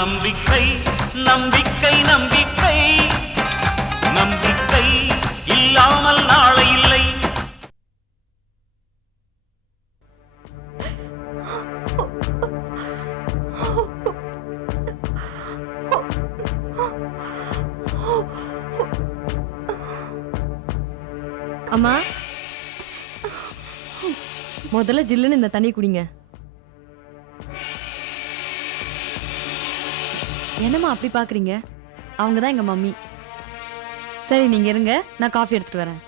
நம்பிக்கை நம்பிக்கை நம்பிக்கை நம்பிக்கை இல்லாமல் நாளை இல்லை. அம்மா, முதல்ல ஜில்லுன்னு இந்த தண்ணி குடிங்க. என்னம்மா அப்படி பாக்குறீங்க? அவங்க தான் எங்க மம்மி. சரி, நீங்க இருங்க, நான் காஃபி எடுத்துட்டு வரேன்.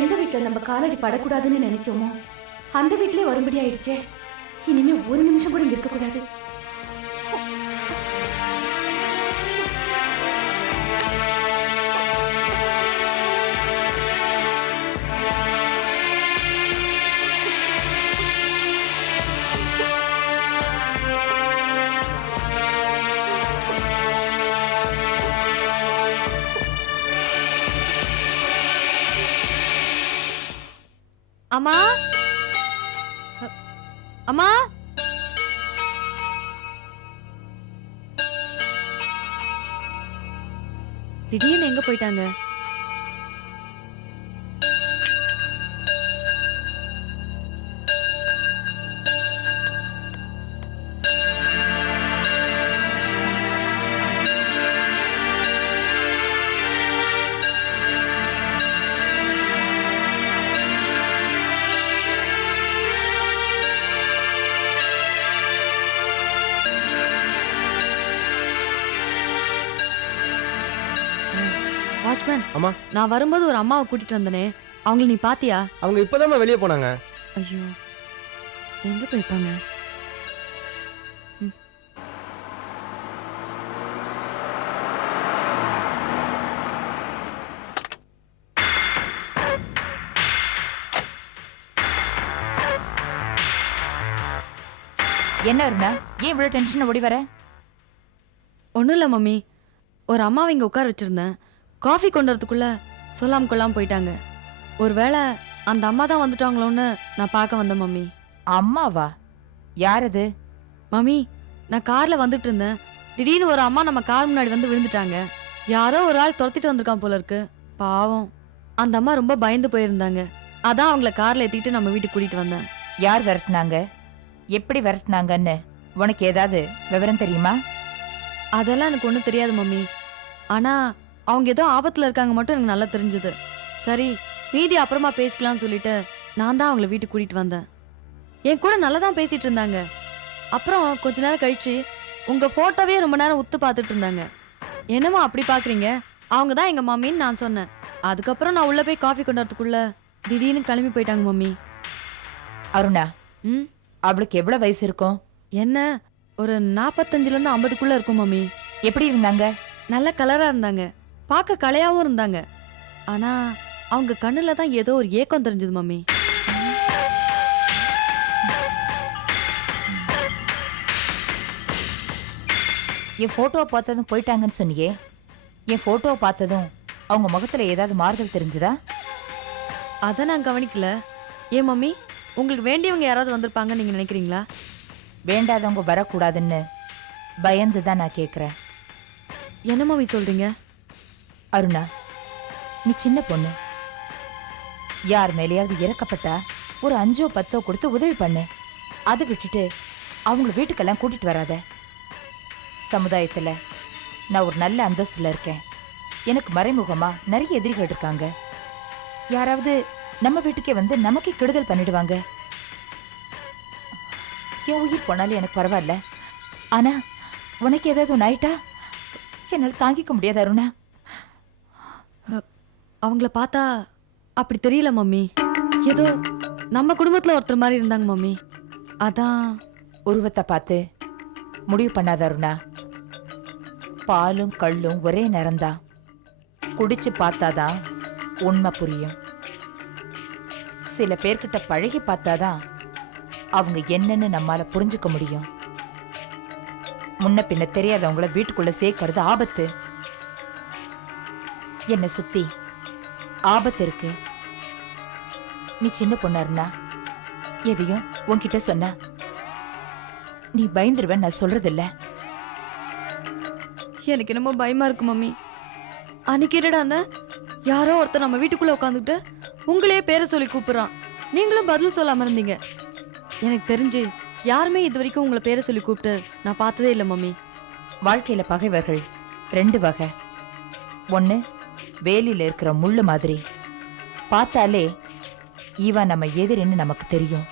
எந்த வீட்டுல நம்ம காலடி படக்கூடாதுன்னு நினைச்சோமோ அந்த வீட்லயே வரும்படி ஆயிடுச்சே. இனிமே ஒரு நிமிஷம் கூட இங்க இருக்க கூடாது. அம்மா, அம்மா, திடீர்னு எங்க போயிட்டாங்க? வாட்ச்மேன், அம்மா, நான் வரும்போது ஒரு அம்மாவை கூட்டிட்டு வந்தனே, அவங்கள நீ பாத்தியா? அவங்க இப்பதான் வெளியே போனாங்க. ஐயோ, எங்க போயிருப்பாங்க? என்ன அருணா, ஏன் இவ்வளவு டென்ஷன் ஓடி வர? ஒன்றும் இல்லை மம்மி, ஒரு அம்மாவை இங்கே உட்கார வச்சிருந்தேன். காஃபி கொண்டு வரதுக்குள்ள சொல்லாம கொள்ளாம போயிட்டாங்க. ஒருவேளை அந்த அம்மா தான் வந்துட்டாங்களோன்னு நான் பார்க்க வந்தேன் மம்மி. அம்மாவா? யார் அது? மம்மி, நான் கார்ல வந்துட்டு இருந்தேன். திடீர்னு ஒரு அம்மா நம்ம கார் முன்னாடி வந்து விழுந்துட்டாங்க. யாரோ ஒரு ஆள் துரத்திட்டு வந்திருக்கான் போல இருக்கு. பாவம், அந்த அம்மா ரொம்ப பயந்து போயிருந்தாங்க. அதான் அவங்கள கார்ல ஏத்திட்டு நம்ம வீட்டுக்கு கூட்டிட்டு வந்தேன். யார் விரட்டினாங்க? எப்படி விரட்டினாங்கன்னு உனக்கு ஏதாவது விவரம் தெரியுமா? அதெல்லாம் எனக்கு ஒன்றும் தெரியாது மம்மி. ஆனா அவங்க ஏதோ ஆபத்துல இருக்காங்க மட்டும் எனக்கு நல்லா தெரிஞ்சது. சரி, மீதி அப்புறமா பேசிக்கலாம்னு சொல்லிட்டு நான் தான் அவங்கள வீட்டுக்கு கூட்டிட்டு வந்தேன். என் கூட நல்லா தான் பேசிட்டு இருந்தாங்க. அப்புறம் கொஞ்ச நேரம் கழிச்சு உங்க போட்டோவே ரொம்ப நேரம் உத்து பார்த்துட்டு இருந்தாங்க. என்னமோ அப்படி பாக்குறீங்க? அவங்க தான் எங்க மம்மின்னு நான் சொன்னேன். அதுக்கப்புறம் நான் உள்ள போய் காஃபி கொண்டு வரதுக்குள்ள திடீர்னு கிளம்பி போயிட்டாங்க மம்மி. அருணா, ம், அவளுக்கு எவ்வளவு வயசு இருக்கும்? என்ன, ஒரு 45லேருந்து 50க்குள்ள இருக்கும் மம்மி. எப்படி இருந்தாங்க? நல்ல கலரா இருந்தாங்க, பார்க்க கலையாவும் இருந்தாங்க. ஆனா அவங்க கண்ணுல தான் ஏதோ ஒரு ஏக்கம் தெரிஞ்சது மம்மி. என் போட்டோவை பார்த்ததும் போயிட்டாங்கன்னு சொன்னியே, என் போட்டோவை பார்த்ததும் அவங்க முகத்துல ஏதாவது மாறுதல் தெரிஞ்சுதா? அதை நான் கவனிக்கல. ஏன் மம்மி, உங்களுக்கு வேண்டியவங்க யாராவது வந்திருப்பாங்கன்னு நீங்க நினைக்கிறீங்களா? வேண்டாதவங்க வரக்கூடாதுன்னு பயந்து தான் நான் கேட்குறேன். என்ன மம்மி சொல்றீங்க? அருணா, நீ சின்ன பொண்ணு. யார் மேலேயாவது இறக்கப்பட்டா ஒரு 5ஓ 10ஓ கொடுத்து உதவி பண்ணு. அதை விட்டுட்டு அவங்கள வீட்டுக்கெல்லாம் கூட்டிட்டு வராத. சமுதாயத்துல நான் ஒரு நல்ல அந்தஸ்துல இருக்கேன். எனக்கு மறைமுகமா நிறைய எதிரிகள் இருக்காங்க. யாராவது நம்ம வீட்டுக்கே வந்து நமக்கே கெடுதல் பண்ணிடுவாங்க. என் உயிர் போனாலும் எனக்கு பரவாயில்ல. ஆனா உனக்கு ஏதாவது ஒன்று ஆயிட்டா என்னால் தாங்கிக்க முடியாது அருணா. அவங்கள பார்த்தா அப்படி தெரியல மம்மி. ஏதோ நம்ம குடும்பத்துல ஒருத்தர் மாதிரி இருந்தாங்க மம்மி. அதான். உருவத்தை பார்த்து முடிவு பண்ணாத அருணா. பாலும் கள்ளும் ஒரே நேரம்தான். குடிச்சு பார்த்தாதான் உண்மை புரியும். சில பேர்கிட்ட பழகி பார்த்தாதான் அவங்க என்னன்னு நம்மால புரிஞ்சுக்க முடியும். முன்ன பின்ன தெரியாதவங்கள வீட்டுக்குள்ள சேர்க்கறது ஆபத்து. என்ன சுத்தி ஆபத்து இருக்கு. நீ சின்ன பொண்ணா இருந்தா எதையும் உன்கிட்ட சொன்னா நீ பயந்துருவேன் நான் சொல்றதில்ல. எனக்கு என்னமோ பயமா இருக்கு மம்மி. அன்னைக்கு என்னடான்னா யாரோ ஒருத்தர் நம்ம வீட்டுக்குள்ள உட்காந்துட்டு உங்களையே பேரை சொல்லி கூப்பிடுறான். நீங்களும் பதில் சொல்லாம இருந்தீங்க. எனக்கு தெரிஞ்சு யாருமே இது வரைக்கும் உங்களை பேரை சொல்லி கூப்பிட்டு நான் பார்த்ததே இல்லை மம்மி. வாழ்க்கையில பகைவர்கள் 2 வகை. ஒண்ணு வேலியில இருக்கிற முள்ளு மாதிரி, பார்த்தாலே இவன் நம்ம எதிரின்னு நமக்கு தெரியும்.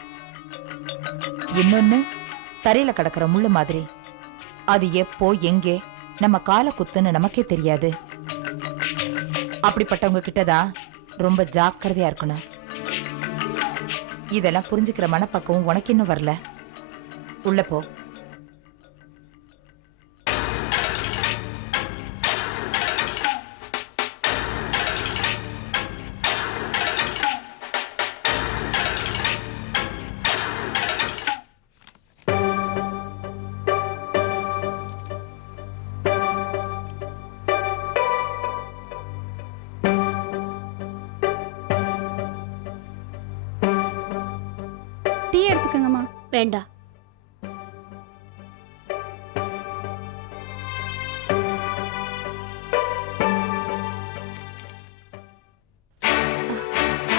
இன்னொன்னு தரையில கிடக்கிற முள்ளு மாதிரி, அது எப்போ எங்கே நம்ம காலை குத்துன்னு நமக்கே தெரியாது. அப்படிப்பட்டவங்க கிட்டதான் ரொம்ப ஜாக்கிரதையா இருக்கணும். இதெல்லாம் புரிஞ்சுக்கிற மனப்பக்குவம் உனக்கு இன்னும் வரல. உள்ள போ. டீ எடுத்துக்கங்கம்மா. வேண்டாம்.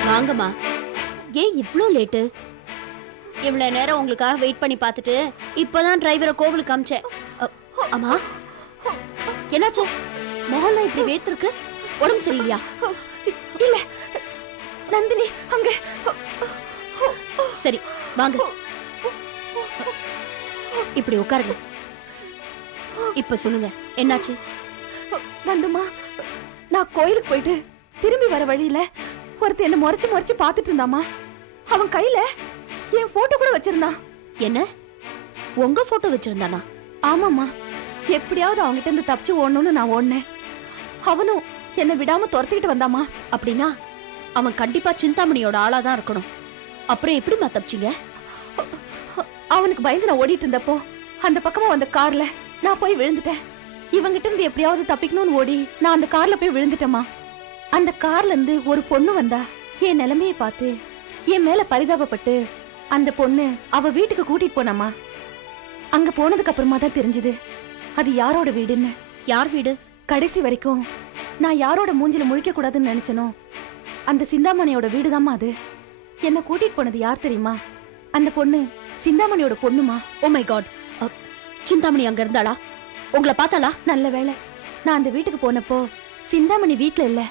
வாங்கம்மா. ஏன் இவ்ளோ லேட்டு? இவ்வளவு நேரம் உங்களுக்காக வெயிட் பண்ணி பார்த்துட்டு இப்பதான் டிரைவரை கோவிலுக்கு அமிச்சேன். அம்மா என்னாச்சு? முகம்லாம் இப்படி வேத்திருக்கு. உடம்பு சரியில்லையா? இல்ல நந்தினி அங்க. சரி வாங்க, இப்படி உட்காருங்க. இப்ப சொல்லுங்க, என்னாச்சு? நந்துமா, நான் கோயிலுக்கு போயிட்டு திரும்பி வர வழியில ஒருத்தன் என்ன முறைச்சு முறைச்சு பாத்துட்டு இருந்தாமா. அவன் கையில என் போட்டோ கூட வச்சிருந்தான். என்ன, உங்க போட்டோ வச்சிருந்தானா? ஆமாமா, எப்படியாவது அவங்கிட்ட இருந்து தப்பிச்சு ஓடணும்னு நான் ஓடினேன். அவனும் என்ன விடாம துரத்திக்கிட்டு வந்தாமா. அப்படின்னா அவன் கண்டிப்பா சிந்தாமணியோட ஆளாதான் இருக்கணும். அப்புறம் எப்படிமா தப்பிச்சிங்க? அவனுக்கு பயந்து நான் ஓடிட்டு இருந்தப்போ அந்த பக்கமா வந்த கார்ல நான் போய் விழுந்துட்டேன். இவங்கிட்ட இருந்து எப்படியாவது தப்பிக்கணும்னு ஓடி நான் அந்த கார்ல போய் விழுந்துட்டேமா. அந்த கார்ல இருந்து ஒரு பொண்ணு வந்தா. என் நிலைமையை பார்த்து என் மேல பரிதாபப்பட்டு அந்த பொண்ணு அவ வீட்டுக்கு கூட்டிட்டு போனாமா. அங்க போனதுக்கு அப்புறமா தான் தெரிஞ்சது அது யாரோட வீடுன்னு. யார் வீடு? கடைசி வரைக்கும் நான் யாரோட மூஞ்சில முழிக்க கூடாதுன்னு நினைச்சனோ அந்த சிந்தாமணியோட வீடுதாம்மா அது. என்ன கூட்டிட்டு போனது யார் தெரியுமா? அந்த பொண்ணு சிந்தாமணியோட பொண்ணுமா. ஓ மை காட், சிந்தாமணி அங்க இருந்தாளா? உங்களை பார்த்தாளா? நல்ல வேளை நான் அந்த வீட்டுக்கு போனப்போ சிந்தாமணி வீட்ல இல்ல.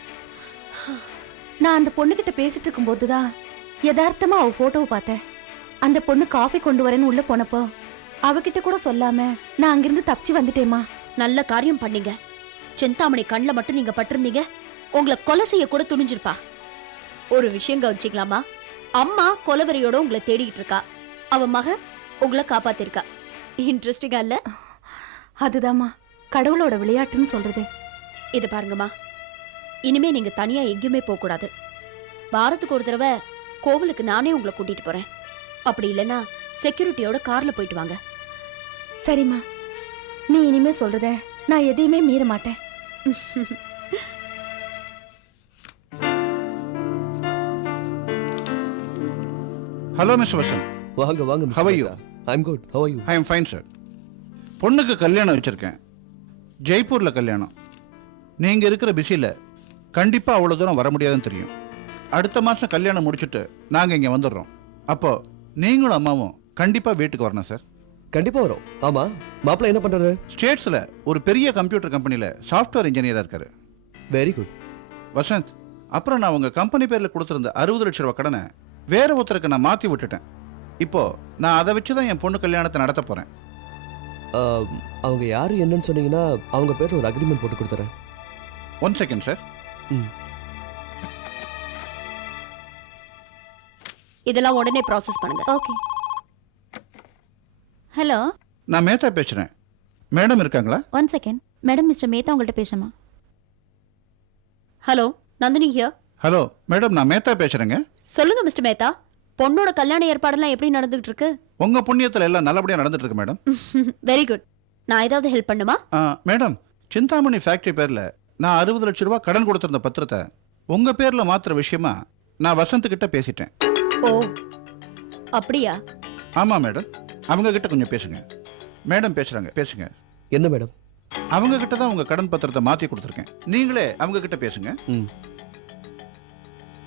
நான் அந்த பொண்ணுகிட்ட பேசிட்டு இருக்கும் போதுதான் யதார்த்தமா அவ போட்டோவை பார்த்தேன். அந்த பொண்ணு காஃபி கொண்டு வரேன்னு உள்ள போனப்போ அவகிட்ட கூட சொல்லாம நான் அங்கிருந்து தப்பிச்சு வந்துட்டேமா. நல்ல காரியம் பண்ணீங்க. சிந்தாமணி கண்ணில் மட்டும் நீங்க பட்டிருந்தீங்க, உங்களை கொலை செய்ய கூட துணிஞ்சிருப்பா. ஒரு விஷயம் கவனிச்சிக்கலாமா? அம்மா கொலவரையோட உங்களை தேடிக்கிட்டு இருக்கா. அவ மக உங்களை காப்பாத்திருக்கா. இன்ட்ரெஸ்டிங்கா இல்ல? அதுதாம்மா கடவுளோட விளையாட்டுன்னு சொல்றது. இது பாருங்கம்மா, இனிமே நீங்க தனியா எங்கேயுமே போக கூடாது. வாரத்துக்கு ஒரு தடவை கோவிலுக்கு நானே உங்களை கூட்டிட்டு போறேன். அப்படி இல்லைன்னா செக்யூரிட்டியோட கார்ல போயிட்டு வாங்க. சரிம்மா, நீ இனிமே சொல்றத நான் எதையுமே மீற மாட்டேன். Hello mister Vasanth. வாங்க வாங்க. How are you? I'm good. How are you? I am fine sir. பொண்ணுக்கு கல்யாணம் வச்சிருக்கேன். ஜெய்ப்பூர்ல கல்யாணம். நீங்க இருக்கிற பிஸியில கண்டிப்பா அவ்வளவு தூரம் வர முடியாதுன்னு தெரியும். அடுத்த மாசம் கல்யாணம் முடிச்சுட்டு நாங்க இங்க வந்துடுறோம். அப்போ நீங்களும் அம்மாவும் கண்டிப்பா வீட்டுக்கு வரணும் சார். கண்டிப்பா வரோம். ஆமா, மாப்பிள்ள என்ன பண்றாரு? ஸ்டேட்ஸ்ல ஒரு பெரிய கம்ப்யூட்டர் கம்பெனில சாஃப்ட்வேர் இன்ஜினியரா இருக்காரு. Very good. வசந்த், அப்புறம் நான் உங்க கம்பெனி பேர்ல கொடுத்திருந்த 60 லட்சம் ரூபாய் கடனை வேற ஒருத்தருக்கு நான் மாத்தி விட்டுட்டேன். இப்போ நான் அதை வச்சுதான் என் பொண்ணு கல்யாணத்தை நடத்த போறேன். அவங்க யாரு என்னன்னு சொன்னீங்கன்னா அவங்க பேர்ல ஒரு அக்ரிமெண்ட் போட்டு கொடுத்துறேன். 1 செகண்ட் சார். இதெல்லாம் உடனே ப்ராசஸ் பண்ணுங்க. ஓகே. ஹலோ, நான் மேத்தா பேசுறேன். மேடம் இருக்காங்களா? 1 செகண்ட். மேடம், மிஸ்டர் மேத்தா உங்கள்ட்ட பேசணுமா? Hello, Nandini here. Hello madam, நான் மேத்தா பேசுறேங்க. சொல்லுங்க மிஸ்டர் மேத்தா, பொண்ணோட கல்யாண ஏற்பாடெல்லாம் எப்படி நடந்துட்டு இருக்கு? உங்க புண்ணியத்துல எல்லாம் நல்லபடியா நடந்துட்டு இருக்கு மேடம். Very good. நான் ஏதாவது ஹெல்ப் பண்ணுமா? மேடம், சிந்தாமணி ஃபேக்டரி பேர்ல நான் 60 லட்சம் ரூபாய் கடன் கொடுத்திருந்த பத்திரத்தை உங்க பேர்ல மாத்துற விஷயமா நான் வசந்த் கிட்ட பேசிட்டேன். ஓ அப்படியா? ஆமா மேடம், அவங்க கிட்ட கொஞ்சம் பேசுங்க. மேடம் பேசுறாங்க, பேசுங்க. என்ன மேடம்? அவங்க கிட்ட தான் உங்க கடன் பத்திரத்தை மாத்தி கொடுத்துருக்கேன். நீங்களே அவங்க கிட்ட பேசுங்க. ம்.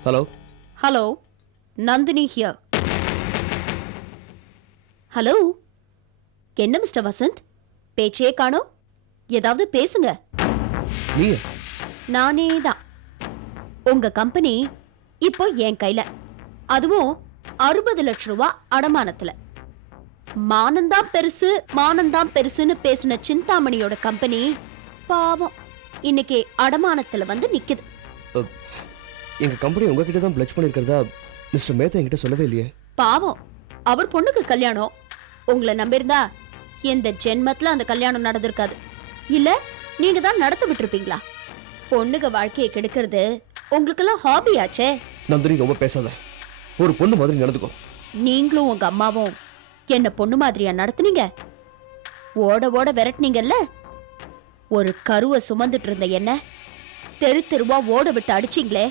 Hello. Hello, Nandini here. Hello, என்ன மிஸ்டர் வசந்த், பேச்சே காணோம்? ஏதாவது பேசுங்க. நீ நானே தான். உங்க கம்பெனி இப்போ என் கையில, அதுவும் 60 லட்சம் ரூபாய் அடமானத்துல. மானந்தான் பெருசு, மானந்தான் பெருசுன்னு பேசின சிந்தாமணியோட கம்பெனி பாவம் இன்னைக்கு அடமானத்துல வந்து நிக்குது. எங்க கம்பெனி உங்ககிட்ட தான் பிளட்ஜ் பண்ணிருக்கிறதா மிஸ்டர் மேத்தா என்கிட்ட சொல்லவே இல்லையே. பாவம், அவர் பொண்ணுக்கு கல்யாணம். உங்களை நம்பியிருந்தா எந்த ஜென்மத்துல அந்த கல்யாணம் நடந்திருக்காது. இல்ல நீங்க தான் நடத்த விட்டுருப்பீங்களா? பொண்ணுக வாழ்க்கையை கெடுக்கிறது உங்களுக்கெல்லாம் ஹாபி ஆச்சே. நந்தினி ரொம்ப பேசாத. ஒரு பொண்ணு மாதிரி நடந்துக்கோ. நீங்களும் உங்க அம்மாவும் என்ன பொண்ணு மாதிரியா நடத்துனீங்க? ஓட ஓட விரட்டினீங்கல்ல. ஒரு கருவை சுமந்துட்டு இருந்த என்ன தெரு தெருவா ஓட விட்டு அடிச்சிங்களே,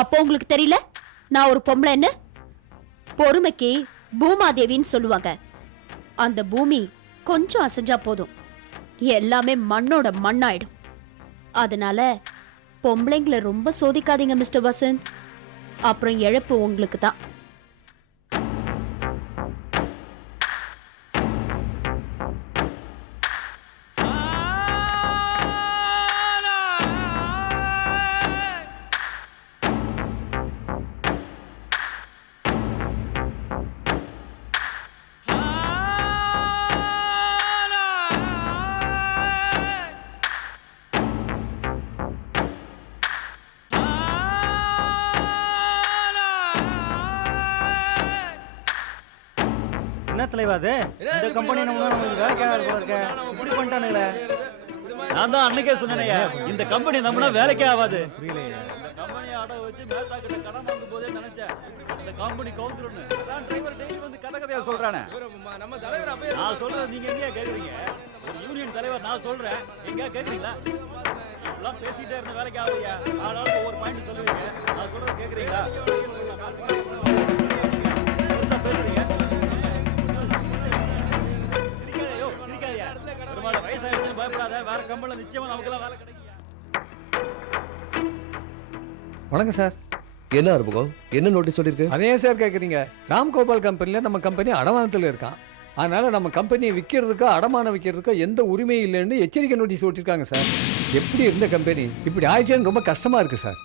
அப்போ உங்களுக்கு தெரியல நான் ஒரு பொம்பளைன்னு? பொறுமைக்கு பூமாதேவின்னு சொல்லுவாங்க. அந்த பூமி கொஞ்சம் அசைஞ்சா போதும், எல்லாமே மண்ணோட மண்ணாயிடும். அதனால பொம்பளைங்களை ரொம்ப சோதிக்காதீங்க மிஸ்டர் வசந்த், அப்புறம் இழப்பு உங்களுக்கு தான். என்ன தலைவா அது? இந்த கம்பெனி நம்ம வேலைக்காக போல இருக்க. இப்படி பண்ணிட்டானுங்களே. நான் தான் அன்னைக்கே சொன்னேனே, இந்த கம்பெனி நம்மள வேலைக்கே ஆகாது. புரியலையே. இந்த கம்பெனியை அட வச்சு மேத்தா கிட்ட கடன் வாங்கும் போதே நினைச்சேன் இந்த கம்பெனி கவுந்துருன்னு. அதான் டிரைவர் டெய்லி வந்து கதையா சொல்றானே. நான் சொல்றது நீங்க எங்கயா கேக்குறீங்க? ஒரு யூனியன் தலைவர் நான் சொல்றேன், எங்கயா கேக்குறீங்களா? எல்லாம் பேசிட்டே இருந்த வேலைக்கு ஆகுயா. ஆளாளுக்கு ஒவ்வொரு பாயிண்ட் சொல்லுவீங்க, நான் சொல்றது கேக்குறீங்களா? பெருசா பேசுறீங்க. வயசாயிடுச்சுன்னு பயப்படாத, வேற கம்பெனில நிச்சயமா நமக்கெல்லாம் வேலை கிடைக்கும். வணக்கம் சார். என்ன ஆரம்பம்? என்ன நோட்டீஸ் சொல்லிருக்கு? அதே சார் கேட்குறீங்க. ராம்கோபால் கம்பெனியில் நம்ம கம்பெனி அடமானத்தில் இருக்கான். அதனால நம்ம கம்பெனியை விற்கிறதுக்கோ அடமானம் விற்கிறதுக்கோ எந்த உரிமையும் இல்லைன்னு எச்சரிக்கை நோட்டீஸ் ஓட்டிருக்காங்க சார். எப்படி இருந்த கம்பெனி இப்படி ஆயிடுச்சேன்னு ரொம்ப கஷ்டமா இருக்கு சார்.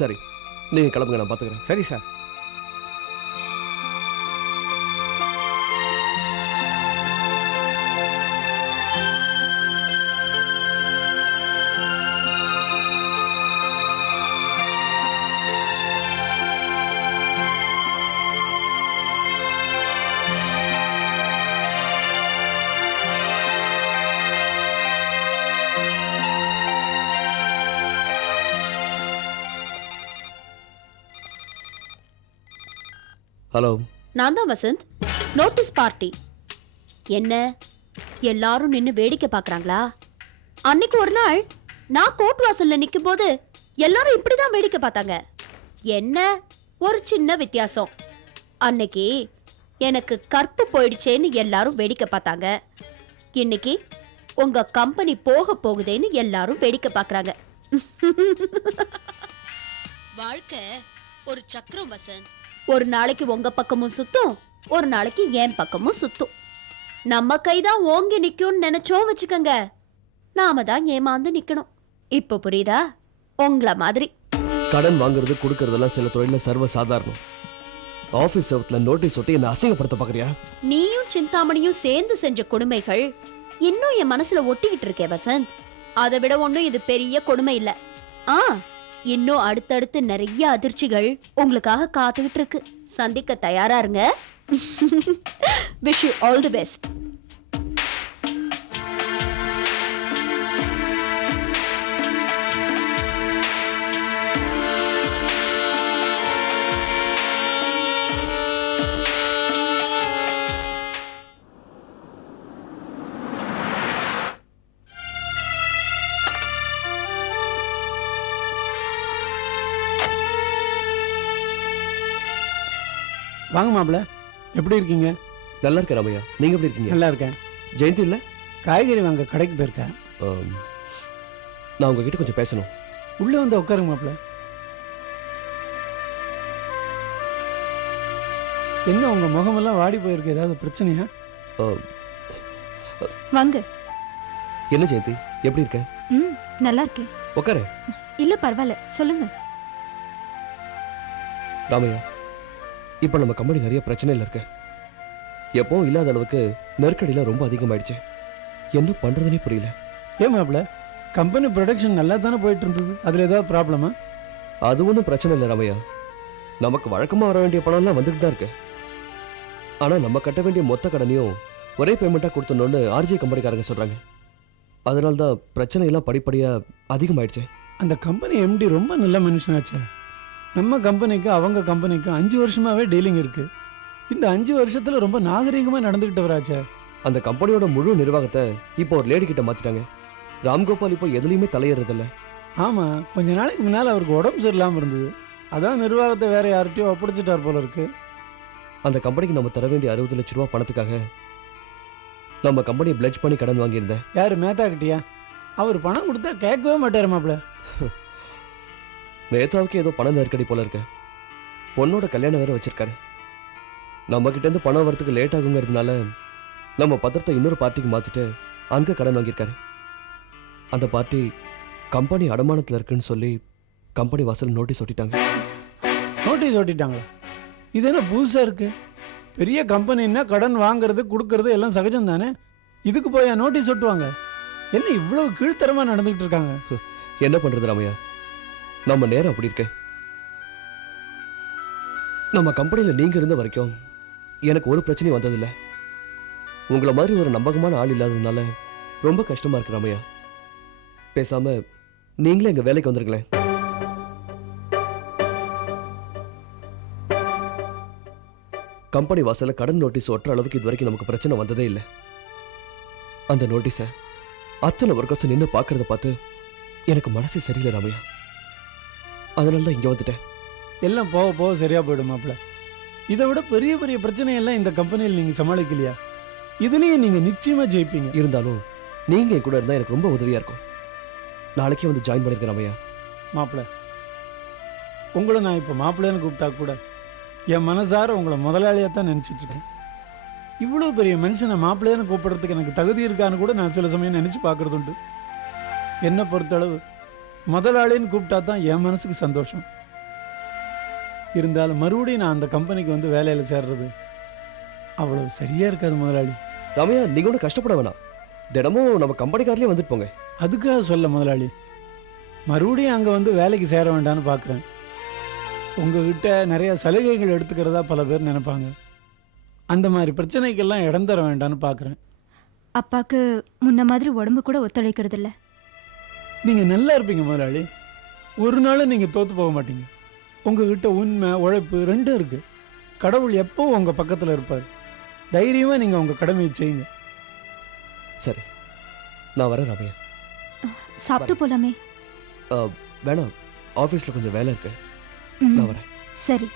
சரி, நீங்க கிளம்புங்க, நான் பார்த்துக்கிறேன். சரி சார். ஹலோ. நான் தான் வசந்த். Notice party. என்ன எல்லாரும் நின்னு வேடிக்கை பார்க்கறாங்களா? அன்னைக்கு ஒரு நாள் நான் கோர்ட் வாசல்ல நிக்கும் போது எல்லாரும் இப்படிதான் வேடிக்கை பார்த்தாங்க. என்ன ஒரு சின்ன வித்தியாசம். அன்னைக்கு எனக்கு கற்பு போயிடுச்சேன்னு எல்லாரும் வேடிக்கை பார்த்தாங்க. இன்னைக்கு உங்க கம்பெனி போக போகுதேன்னு எல்லாரும் வேடிக்கை பார்க்கறாங்க. வாழ்க்கை ஒரு சக்கரம் வசந்த். ஒரு நாளைக்கு உங்க பக்கமும் சுத்தும், ஒரு நாளைக்கு என் பக்கமும் சுத்தும். நம்ம கைதான் ஓங்கி நிக்கும்னு நினைச்சோம் வச்சுக்கோங்க, நாம தான் ஏமாந்து நிக்கணும். இப்ப புரியுதா? உங்கள மாதிரி கடன் வாங்குறது கொடுக்கறதெல்லாம் சில தொழில சர்வ சாதாரணம். ஆபீஸ் செவத்துல நோட்டீஸ் ஒட்டி என்ன அசிங்கப்படுத்த பாக்குறியா? நீயும் சிந்தாமணியும் சேர்ந்து செஞ்ச கொடுமைகள் இன்னும் என் மனசுல ஒட்டிக்கிட்டு இருக்கே வசந்த். அதை விட ஒண்ணும் இது பெரிய கொடுமை இல்ல. இன்னும் அடுத்தடுத்து நிறைய அதிர்ச்சிகள் உங்களுக்காக காத்துக்கிட்டு இருக்கு. சந்திக்க தயாரா இருங்க. Wish you all the best. வாங்க மாப்பிள்ள, எப்படி இருக்கீங்க? நல்லா இருக்கேன் ராமையா, நீங்க எப்படி இருக்கீங்க? நல்லா இருக்கேன். ஜெயந்தி இல்லை? காய்கறி வாங்க கடைக்கு போயிருக்கேன். நான் உங்ககிட்ட கொஞ்சம் பேசணும். உள்ளே வந்து உட்காருங்க மாப்பிள்ள. என்ன உங்க முகமெல்லாம் வாடி போயிருக்கு, ஏதாவது பிரச்சனையா? வாங்க. என்ன ஜெயந்தி, எப்படி இருக்க? நல்லா இருக்கேன். உட்காரு. இல்ல பரவாயில்ல, சொல்லுங்க. ராமையா, இப்போ நம்ம கம்பெனி நிறைய பிரச்சனையில் இருக்கு. எப்பவும் இல்லாத அளவுக்கு நெருக்கடியில் ரொம்ப அதிகமாயிடுச்சு. என்ன பண்றதுனே புரியல. ஏன் மாப்பிள்ள, கம்பெனி ப்ரொடக்ஷன் நல்லா தானே போயிட்டு இருந்தது, அதுல ஏதாவது ப்ராப்ளமா? அது ஒன்றும் பிரச்சனை இல்லை ராமையா. நமக்கு வழக்கமாக வர வேண்டிய பணம்லாம் வந்துட்டு தான் இருக்கு. ஆனால் நம்ம கட்ட வேண்டிய மொத்த கடனையும் ஒரே பேமெண்ட்டாக கொடுத்துடணும்னு ஆர்ஜி கம்பெனிக்காரங்க சொல்கிறாங்க. அதனால தான் பிரச்சனையெல்லாம் படிப்படியாக அதிகமாயிடுச்சு. அந்த கம்பெனி எம்டி ரொம்ப நல்ல மனுஷனாச்சு. நம்ம கம்பெனிக்கு அவங்க கம்பெனிக்கு 5 வருஷமாவே டீலிங் இருக்கு. இந்த 5 வருஷத்துல ரொம்ப நாகரிகமா நடந்துகிட்டவராச்சே. அந்த கம்பெனியோட முழு நிர்வாகத்தை இப்போ ஒரு லேடி கிட்ட மாத்திட்டாங்க. ராம்கோபால் இப்போ எதுலையுமே தலையேறதில்ல. ஆமா, கொஞ்ச நாளைக்கு முன்னால அவருக்கு உடம்பு சரியில்லாம இருந்தது. அதான் நிர்வாகத்தை வேற யார்கிட்டயோ ஒப்படைச்சிட்டார் போல இருக்கு. அந்த கம்பெனிக்கு நம்ம தர வேண்டிய 60 லட்ச ரூபா பணத்துக்காக நம்ம கம்பெனியை பிளட்ஜ் பண்ணி கடன் வாங்கியிருந்தேன். யாரு, மேத்தா கிட்டியா? அவர் பணம் கொடுத்தா கேட்கவே மாட்டாரு மாப்பிள்ள. மேத்தாவுக்கு ஏதோ பண நெருக்கடி போல இருக்கு. பொண்ணோட கல்யாணம் வேற வச்சிருக்காரு. நம்ம கிட்ட இருந்து பணம் வரத்துக்கு லேட் ஆகுங்கிறதுனால நம்ம பத்திரத்தை இன்னொரு பார்ட்டிக்கு மாத்திட்டு அங்க கடன் வாங்கியிருக்காரு. அந்த பார்ட்டி கம்பெனி அடமானத்தில் இருக்குன்னு சொல்லி கம்பெனி வாசல் நோட்டீஸ் ஒட்டிட்டாங்க. நோட்டீஸ் ஒட்டிட்டாங்களா? இது என்ன புதுசா இருக்கு? பெரிய கம்பெனின்னா கடன் வாங்குறது கொடுக்கறது எல்லாம் சகஜம் தானே. இதுக்கு போய் நோட்டீஸ் ஒட்டுவாங்க? என்ன இவ்வளவு கீழ்த்தரமா நடந்துகிட்டு இருக்காங்க? என்ன பண்றது ராமையா, நம்ம நேரம் அப்படி இருக்கு. நம்ம கம்பெனியில் நீங்க இருந்த வரைக்கும் எனக்கு ஒரு பிரச்சனையும் வந்ததில்லை. உங்களை மாதிரி ஒரு நம்பகமான ஆள் இல்லாததுனால ரொம்ப கஷ்டமா இருக்கு ராமையா. பேசாம நீங்களே எங்க வேலைக்கு வந்துருங்களேன். கம்பெனி வாசல்ல கடன் நோட்டீஸ் ஒட்டுற அளவுக்கு இது வரைக்கும் நமக்கு பிரச்சனை வந்ததே இல்லை. அந்த நோட்டீஸை அத்தனை ஒர்க்கர்ஸ் நின்று பார்க்கறத பார்த்து எனக்கு மனசு சரியில்லை ராமையா. அதனால தான் இங்க வந்துட்டேன். எல்லாம் போக போக சரியா போயிடும் மாப்பிள்ள. இதை விட பெரிய பெரிய பிரச்சனையெல்லாம் இந்த கம்பெனியில் நீங்க சமாளிக்கலையா? இதுலயும் நீங்க நிச்சயமா ஜெயிப்பீங்க. இருந்தாலும் நீங்க என் கூட இருந்தா எனக்கு ரொம்ப உதவியா இருக்கும். நாளைக்கே வந்து ஜாயின் பண்ணிருக்கேன் ராமையா. மாப்பிள்ள, உங்களை நான் இப்போ மாப்பிள்ளைன்னு கூப்பிட்டா கூட என் மனசார உங்களை முதலாளியாத்தான் நினைச்சிட்டு இருக்கேன். இவ்வளோ பெரிய மனுஷனை மாப்பிள்ளைன்னு கூப்பிடுறதுக்கு எனக்கு தகுதி இருக்கான்னு கூட நான் சில சமயம் நினைச்சு பார்க்கறது உண்டு. என்னை பொறுத்தளவு முதலாளின்னு கூப்பிட்டா தான் என் மனசுக்கு சந்தோஷம். இருந்தாலும் மறுபடியும் நான் அந்த கம்பெனிக்கு வந்து வேலையில் சேர்றது அவ்வளவு சரியா இருக்காது முதலாளி. ராமையா, நீங்க ஒன்றும் கஷ்டப்பட வேணாம். தினமும் நம்ம கம்பெனிக்காரலேயே வந்துட்டு போங்க. அதுக்காக சொல்ல முதலாளி, மறுபடியும் அங்கே வந்து வேலைக்கு சேர வேண்டான்னு பார்க்குறேன். உங்ககிட்ட நிறைய சலுகைகள் எடுத்துக்கிறதா பல பேர் நினைப்பாங்க. அந்த மாதிரி பிரச்சனைக்கெல்லாம் இடம் தர வேண்டான்னு பார்க்குறேன். அப்பாக்கு முன்ன மாதிரி உடம்பு கூட ஒத்துழைக்கிறது இல்லை. நீங்கள் நல்லா இருப்பீங்க முதலாளி. ஒரு நாளும் நீங்கள் தோற்று போக மாட்டீங்க. உங்ககிட்ட உண்மை உழைப்பு ரெண்டும் இருக்கு. கடவுள் எப்பவும் உங்கள் பக்கத்தில் இருப்பார். தைரியமாக நீங்கள் உங்கள் கடமையை செய்யுங்க. சரி, நான் வரேன் ராமையா. சாப்பிட்டு போலாமே. வேணாம், ஆஃபீஸில் கொஞ்சம் வேலை இருக்கு. நான் வரேன். சரி.